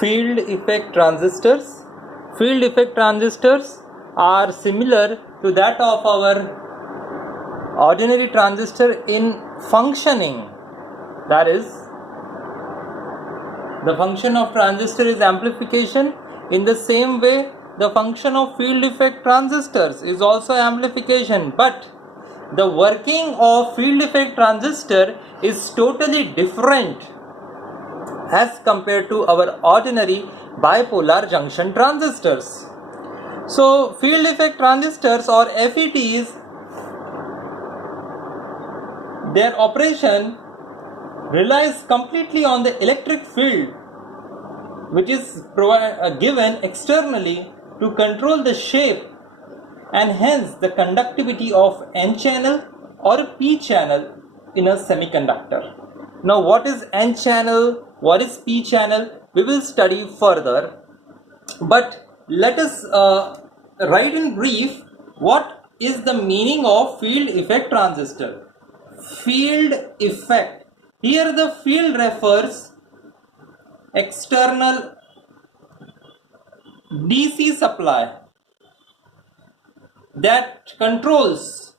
Field effect transistors. Field effect transistors are similar to that of our ordinary transistor in functioning. That is, the function of transistor is amplification. In the same way, the function of field effect transistors is also amplification, but the working of field effect transistor is totally different as compared to our ordinary bipolar junction transistors. So field effect transistors or FETs, their operation relies completely on the electric field which is given externally to control the shape and hence the conductivity of N channel or P channel in a semiconductor. Now what is N channel, what is P channel, we will study further, but let us write in brief what is the meaning of field effect transistor. Field effect, here the field refers external DC supply that controls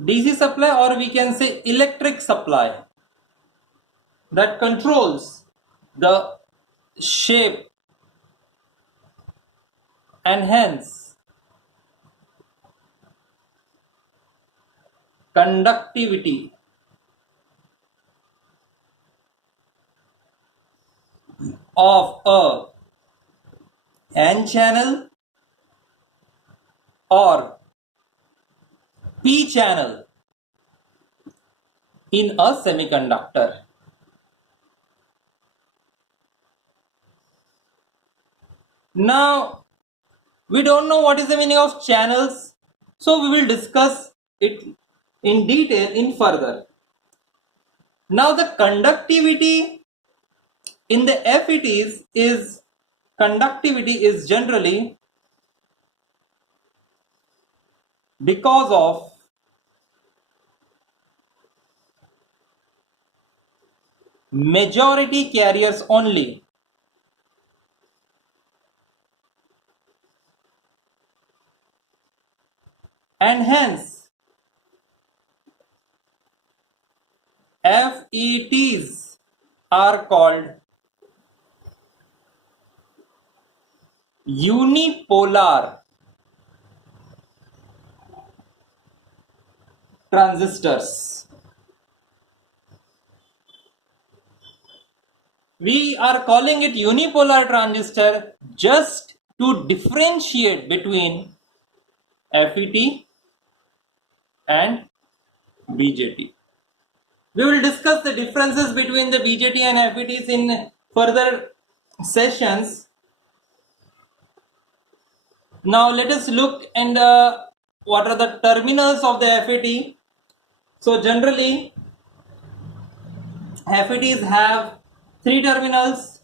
DC supply, or we can say electric supply, that controls the shape and hence conductivity of a N channel or P channel in a semiconductor. Now we don't know what is the meaning of channels, so we will discuss it in detail in further. Now the conductivity in the FETs is, conductivity is generally because of majority carriers only. And hence FETs are called unipolar transistors. We are calling it unipolar transistor just to differentiate between FET and BJT. We will discuss the differences between the BJT and FETs in further sessions. Now let us look and what are the terminals of the FET. So generally FETs have three terminals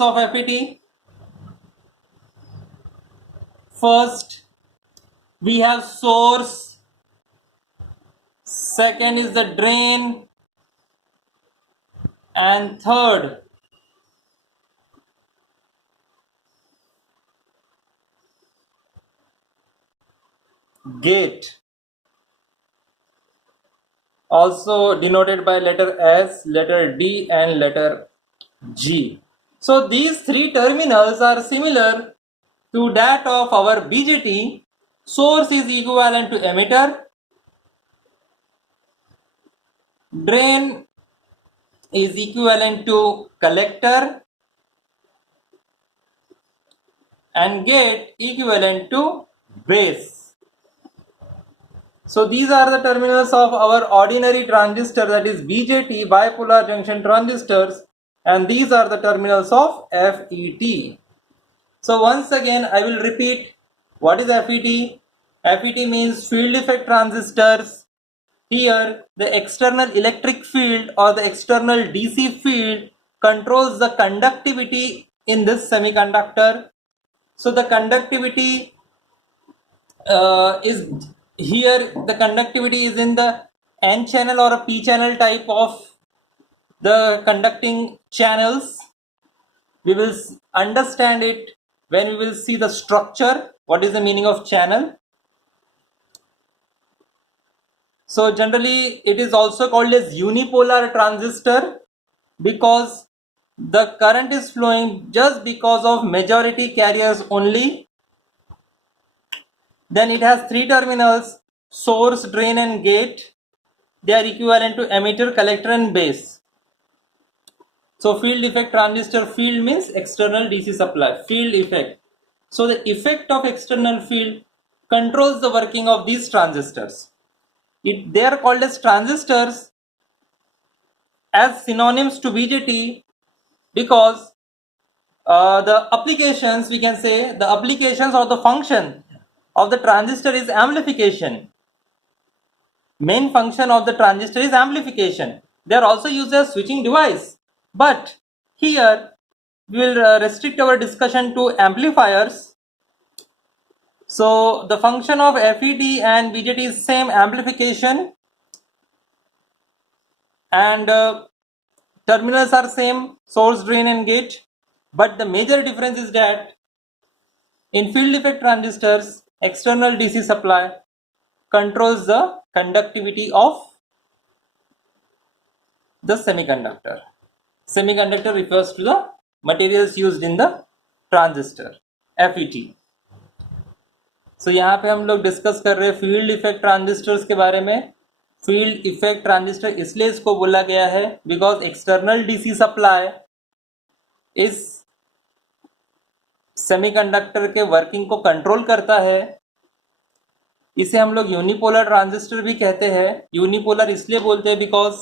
of FET. First we have source, second is the drain, and third gate, also denoted by letter S, letter D and letter G. So these three terminals are similar to that of our BJT. Source is equivalent to emitter, drain is equivalent to collector, and gate equivalent to base. So these are the terminals of our ordinary transistor, that is BJT, bipolar junction transistors, and these are the terminals of FET. So once again I will repeat what is FET. FET means field effect transistors. Here the external electric field or the external DC field controls the conductivity in this semiconductor. So the conductivity is here, the conductivity is in the N channel or a P channel type of the conducting channels. We will understand it when we will see the structure. What is the meaning of channel? So generally it is also called as unipolar transistor because the current is flowing just because of majority carriers only. Then it has three terminals: source, drain and gate. They are equivalent to emitter, collector and base. So field effect transistor, field means external DC supply, field effect. So the effect of external field controls the working of these transistors. They are called as transistors as synonyms to BJT because the applications, we can say the applications or the function of the transistor is amplification. Main function of the transistor is amplification. They are also used as switching device, but here we will restrict our discussion to amplifiers. So the function of FET and BJT is same, amplification, and terminals are same, source, drain and gate. But the major difference is that in field effect transistors, external DC supply controls the conductivity of the semiconductor. Semiconductor refers to the materials used in the transistor, FET. So यहाँ पे हम लोग discuss कर रहे हैं field effect transistors के बारे में. फील्ड इफेक्ट ट्रांजिस्टर इसलिए इसको बोला गया है बिकॉज एक्सटर्नल डीसी सप्लाई इस सेमीकंडक्टर के वर्किंग को कंट्रोल करता है. इसे हम लोग यूनिपोलर ट्रांजिस्टर भी कहते हैं. यूनिपोलर इसलिए बोलते हैं बिकॉज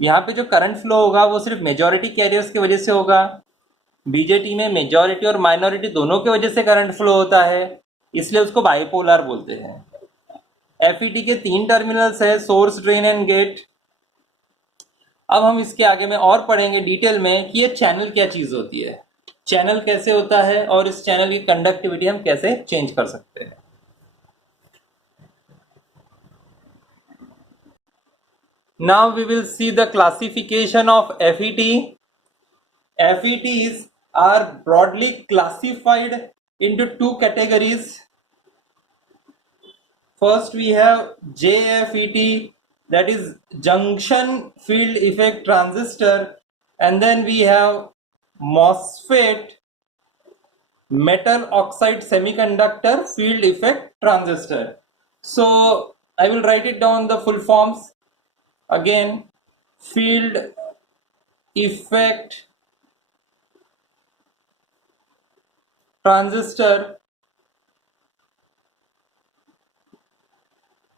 यहाँ पे जो करंट फ्लो होगा वो सिर्फ मेजॉरिटी कैरियर्स की वजह से होगा. बीजेटी में मेजॉरिटी और माइनॉरिटी दोनों की वजह से करंट फ्लो होता है, इसलिए उसको बाइपोलर बोलते हैं. एफईटी के तीन टर्मिनल्स है, सोर्स, ड्रेन एंड गेट. अब हम इसके आगे में और पढ़ेंगे डिटेल में कि ये चैनल क्या चीज होती है, चैनल कैसे होता है और इस चैनल की कंडक्टिविटी हम कैसे चेंज कर सकते हैं. Now we will see the classification of FET. FETs are broadly classified into two categories. First we have JFET, that is junction field effect transistor, and then we have MOSFET, metal oxide semiconductor field effect transistor. So I will write it down the full forms again. Field effect transistor,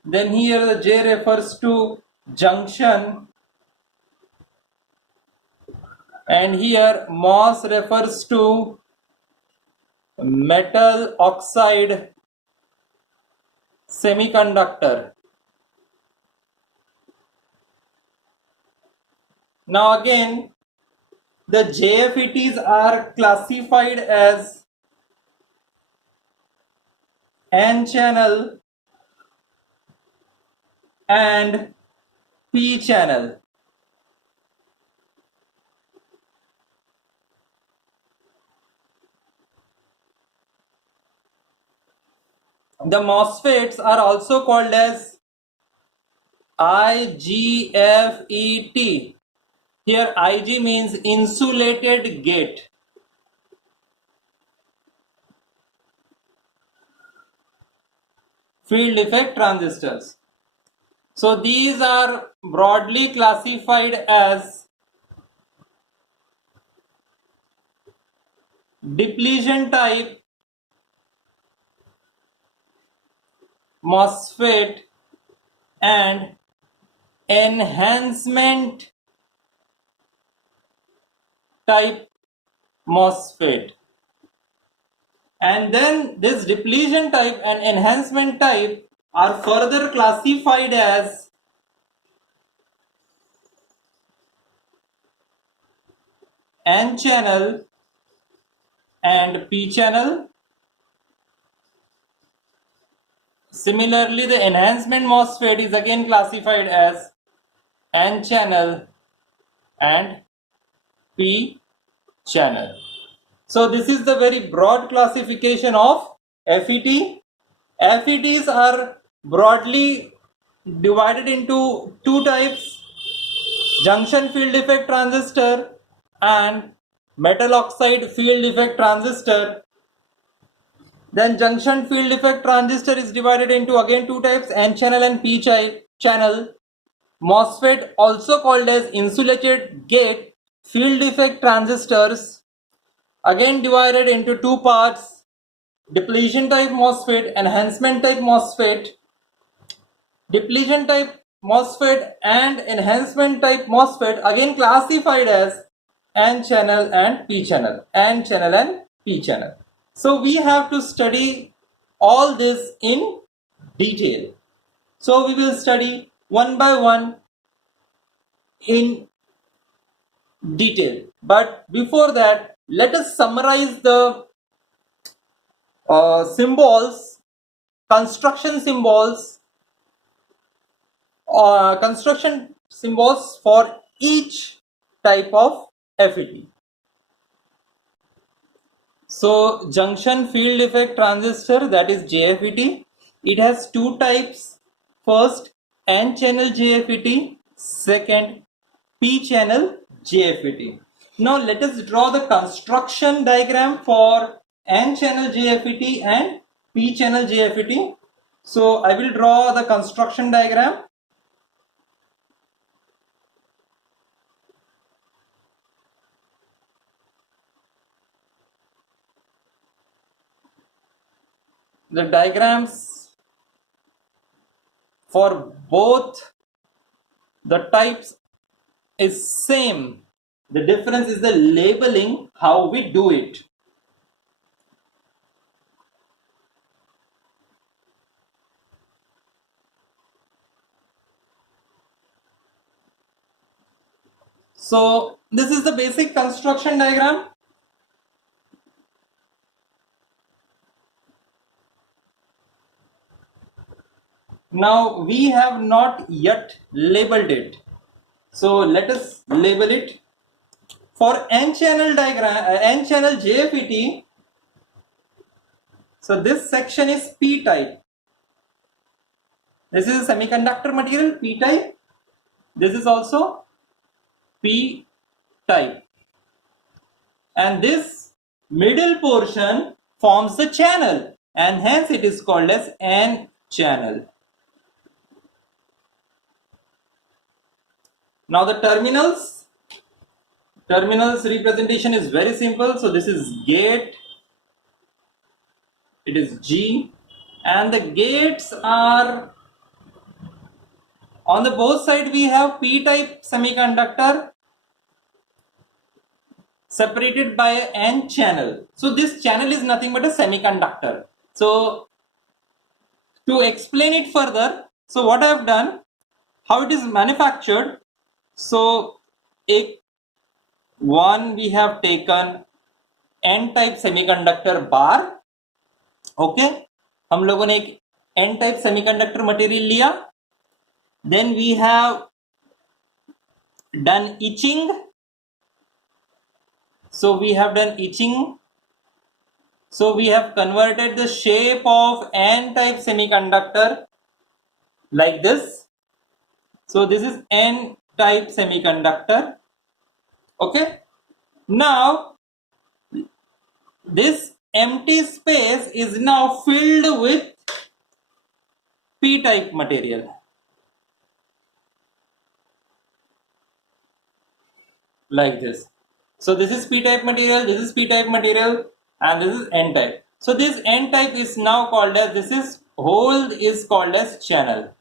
then here the J refers to junction, and here MOS refers to metal oxide semiconductor. Now again, the JFETs are classified as N channel and P channel. The MOSFETs are also called as IGFET. Here IG means insulated gate. Field effect transistors. So these are broadly classified as depletion type MOSFET and enhancement type MOSFET. And then this depletion type and enhancement type are further classified as N channel and P channel Similarly, the enhancement MOSFET is again classified as N channel and P channel. So this is the very broad classification of FET. FETs are broadly divided into two types: junction field effect transistor and metal oxide field effect transistor. Then junction field effect transistor is divided into again two types: N channel and P channel. MOSFET, also called as insulated gate field effect transistors, again divided into two parts: depletion type MOSFET, enhancement type MOSFET. Depletion type MOSFET and enhancement type MOSFET again classified as N channel and P channel. N channel and P channel. So we have to study all this in detail. So we will study one by one in detail. But before that, let us summarize the symbols, construction symbols for each type of FET. So junction field effect transistor, that is JFET, it has two types. First, N channel JFET, second, P channel JFET. Now let us draw the construction diagram for N channel JFET and P channel JFET. So I will draw the construction diagram. The diagrams for both the types is same. The difference is the labeling, how we do it. So this is the basic construction diagram. Now we have not yet labeled it. So let us label it. For N channel diagram, N channel JFET, so this section is P type. This is a semiconductor material, P type. This is also P type. And this middle portion forms the channel, and hence it is called as N channel. Now the terminals representation is very simple. So this is gate, it is G, and the gates are on the both side. We have P type semiconductor separated by N channel. So this channel is nothing but a semiconductor. So to explain it further, so what I have done, how it is manufactured. So we have taken N type semiconductor bar. Okay, हम लोगों ने एक N type semiconductor material लिया. Then we have done etching. So we have done etching. So we have converted the shape of N type semiconductor like this. So this is N type semiconductor. Okay. Now this empty space is now filled with P type material. Like this. So this is P type material, this is P type material, and this is N type. So this N type is now called as, this is hole is called as channel,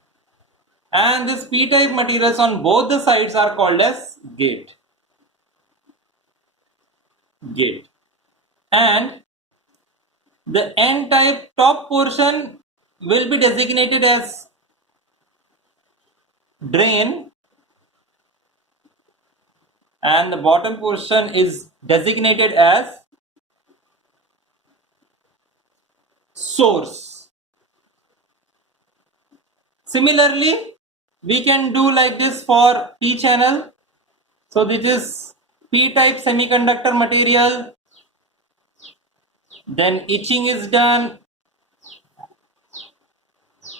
and this P type materials on both the sides are called as gate. And the N type top portion will be designated as drain, and the bottom portion is designated as source. Similarly, we can do like this for P channel. So this is P-type semiconductor material. Then etching is done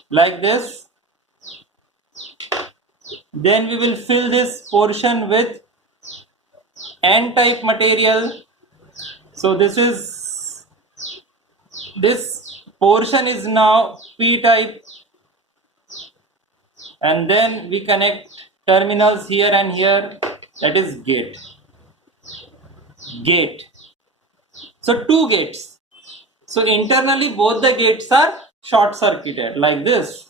like this. Then we will fill this portion with N-type material. So this portion is now P-type, and then we connect terminals here and here, that is gate. So two gates. So internally both the gates are short circuited like this.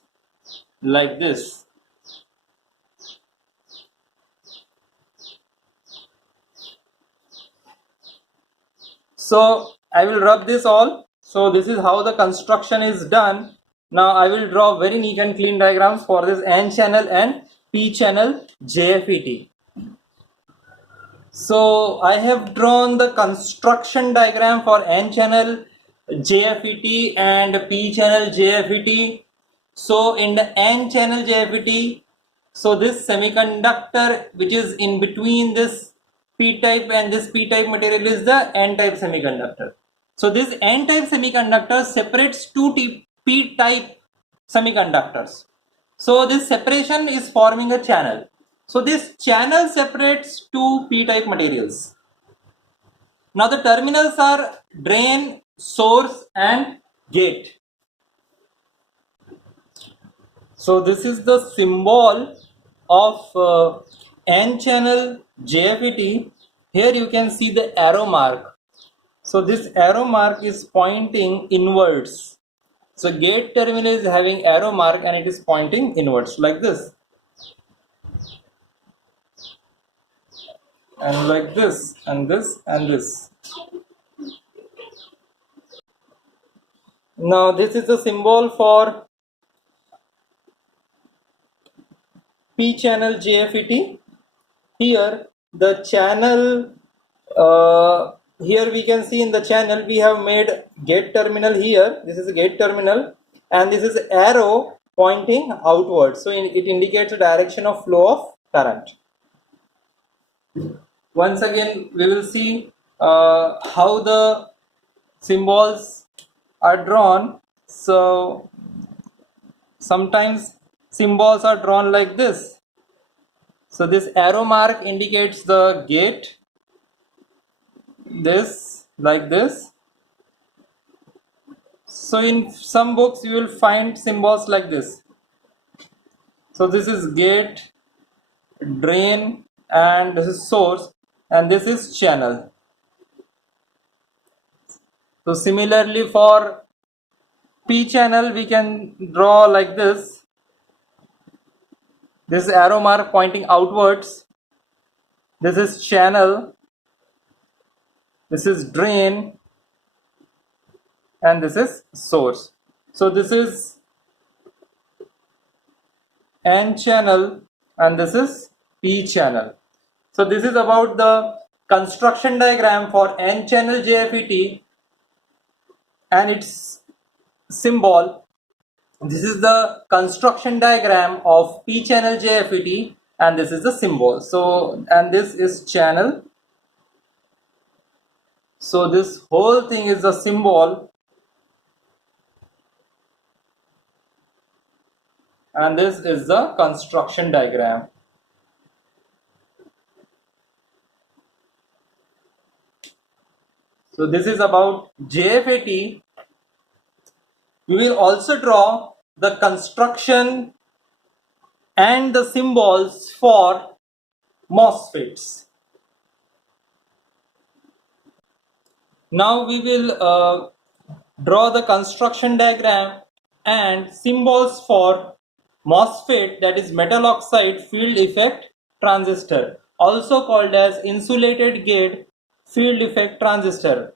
So I will rub this all. So this is how the construction is done. Now I will draw very neat and clean diagrams for this N channel and P channel JFET. So I have drawn the construction diagram for N channel JFET and P channel JFET. So in the N channel JFET, so this semiconductor which is in between this P-type and this P-type material is the N-type semiconductor. So this N-type semiconductor separates two P-type semiconductors. So this separation is forming a channel. So this channel separates two P-type materials. Now the terminals are drain, source and gate. So this is the symbol of N channel JFET. Here you can see the arrow mark. So this arrow mark is pointing inwards. So gate terminal is having arrow mark and it is pointing inwards like this. And like this and this and this. Now this is the symbol for P channel JFET. Here the channel, here we can see in the channel we have made gate terminal here. This is a gate terminal and this is arrow pointing outward. So it indicates the direction of flow of current. Once again we will see how the symbols are drawn. So sometimes symbols are drawn like this. So this arrow mark indicates the gate, this like this. So in some books you will find symbols like this. So this is gate, drain and this is source and this is channel. So similarly for P channel we can draw like this. This arrow mark pointing outwards. This is channel. This is drain. And this is source. So this is N channel and this is P channel. So this is about the construction diagram for N channel JFET and its symbol. This is the construction diagram of P channel JFET and this is the symbol. So and this is channel. So this whole thing is the symbol and this is the construction diagram. So this is about JFET. We will also draw the construction and the symbols for MOSFETs. Now we will draw the construction diagram and symbols for MOSFET, that is metal oxide field effect transistor, also called as insulated gate field effect transistor.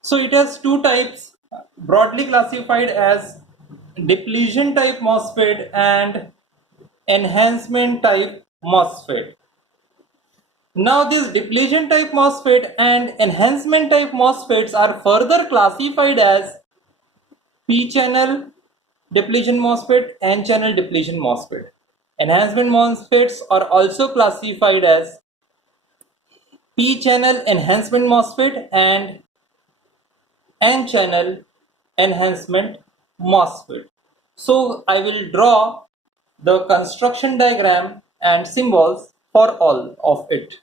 So it has two types, broadly classified as depletion type MOSFET and enhancement type MOSFET. Now this depletion type MOSFET and enhancement type MOSFETs are further classified as P channel depletion MOSFET, N-channel depletion MOSFET. Enhancement MOSFETs are also classified as P-channel enhancement MOSFET and N-channel enhancement MOSFET. So I will draw the construction diagram and symbols for all of it.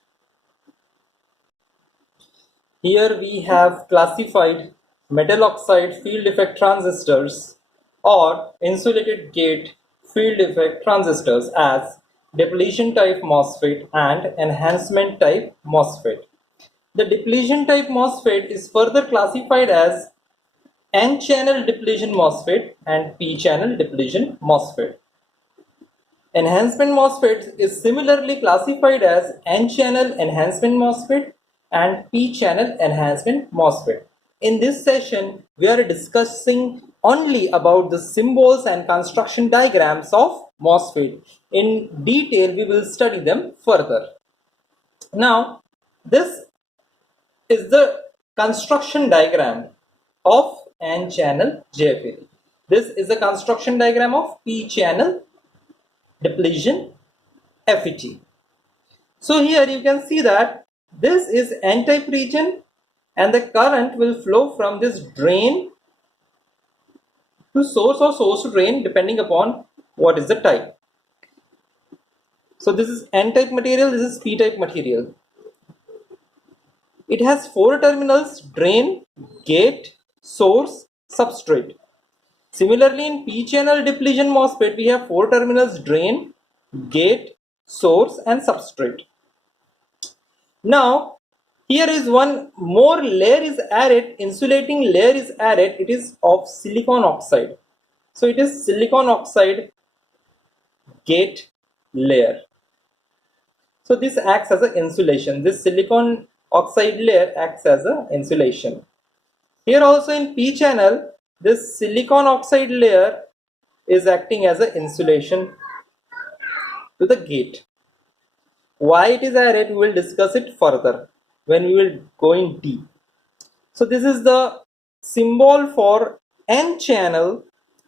Here we have classified metal oxide field effect transistors or insulated gate field effect transistors as depletion type MOSFET and enhancement type MOSFET. The depletion type MOSFET is further classified as N-channel depletion MOSFET and P-channel depletion MOSFET. Enhancement MOSFET is similarly classified as N-channel enhancement MOSFET and P-channel enhancement MOSFET. In this session, we are discussing only about the symbols and construction diagrams of MOSFET. In detail, we will study them further. Now, this is the construction diagram of N-channel JFET. This is the construction diagram of P-channel depletion FET. So here you can see that this is N-type region and the current will flow from this drain to source or source to drain depending upon what is the type. So this is N-type material, this is P-type material. It has 4 terminals: drain, gate, source, substrate. Similarly, in P-channel depletion MOSFET, we have 4 terminals: drain, gate, source and substrate. Now, here is one more layer is added, insulating layer is added. It is of silicon oxide. So it is silicon oxide gate layer. So this acts as an insulation. This silicon oxide layer acts as an insulation. Here also in P channel, this silicon oxide layer is acting as an insulation to the gate. Why it is added, we will discuss it further when we will go in deep. So this is the symbol for N-channel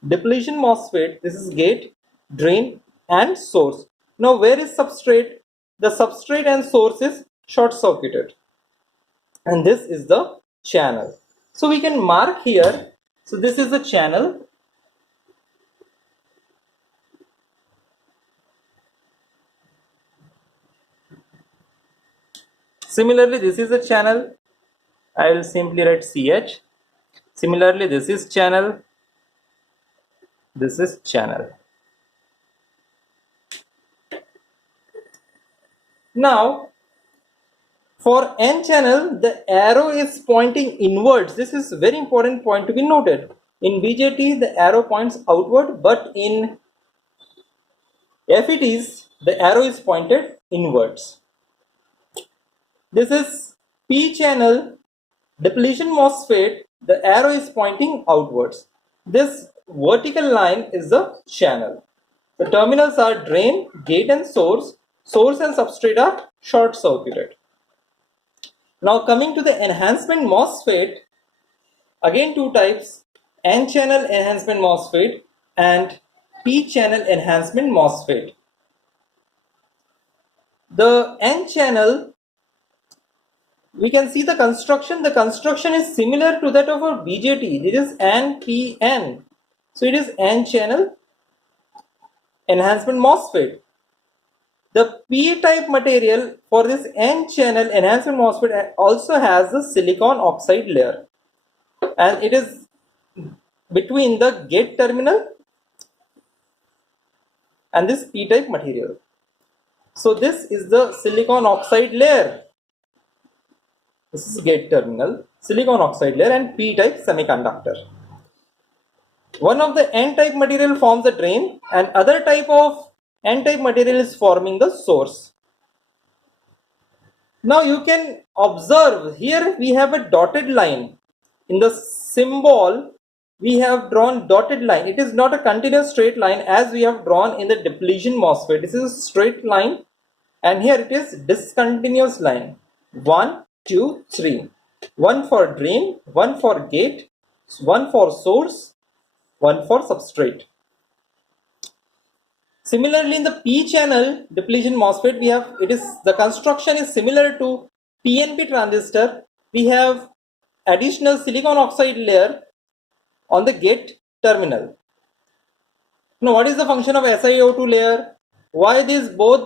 depletion MOSFET. This is gate, drain and source. Now where is substrate? The substrate and source is short circuited. And this is the channel. So we can mark here. So this is the channel. Similarly, this is a channel. I will simply write CH. Similarly, this is channel. This is channel. Now, for N channel, the arrow is pointing inwards. This is a very important point to be noted. In BJT, the arrow points outward, but in FETs, the arrow is pointed inwards. This is P channel depletion MOSFET. The arrow is pointing outwards. This vertical line is the channel. The terminals are drain, gate and source. Source and substrate are short circuited. Now coming to the enhancement MOSFET, again 2 types, N-channel enhancement MOSFET and P-channel enhancement MOSFET. The N-channel, we can see the construction. The construction is similar to that of our BJT. It is NPN. So it is N-channel enhancement MOSFET. The P-type material for this N-channel enhancement MOSFET also has the silicon oxide layer, and it is between the gate terminal and this P-type material. So this is the silicon oxide layer. This is gate terminal, silicon oxide layer and P-type semiconductor. One of the N-type material forms the drain and other type of N-type material is forming the source. Now you can observe here we have a dotted line. In the symbol we have drawn dotted line. It is not a continuous straight line as we have drawn in the depletion MOSFET. This is a straight line and here it is discontinuous line. 1, 2, 3. 1 for drain, 1 for gate, 1 for source, 1 for substrate. Similarly, in the P channel depletion MOSFET, we have the construction is similar to PNP transistor. We have additional silicon oxide layer on the gate terminal. Now, what is the function of SiO2 layer? Why these both